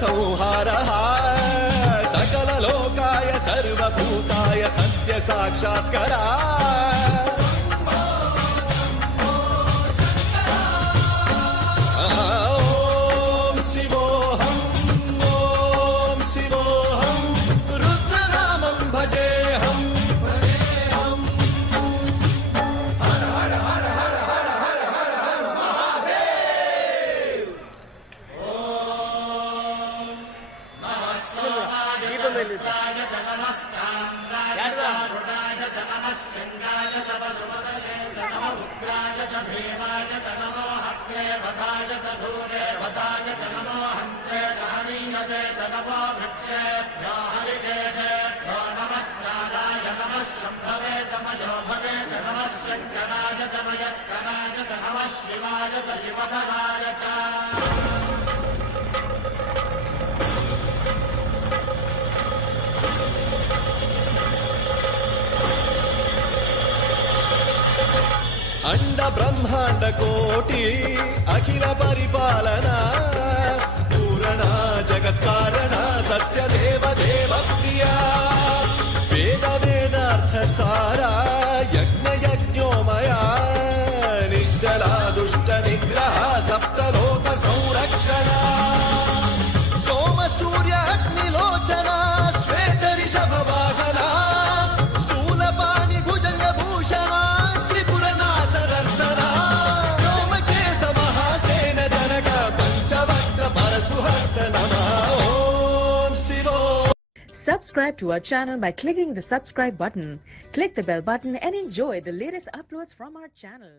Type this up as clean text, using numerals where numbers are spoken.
संहारः सकललोकाय सर्वभूताय सत्य साक्षात्करा अंड ब्रह्मांड कोटि अखिल परिपालना पूर्ण जगत्कारण सत्य देव देव प्रिया वेद वेदार्थ सारा यज्ञ यज्ञोमया निश्चला दुष्ट निग्रह सप्तलोक संरक्षण सोम सूर्य अग्निलोचना श्वेत ऋषभ वाहना शूलपाणि भुजंग भूषण त्रिपुर नासरर्षना व्योमकेश महासेन जनक पंचवक्त्र परशुहस्त नमः ओम शिवो. Subscribe to our channel by clicking the subscribe button. Click the bell button and enjoy the latest uploads from our channel.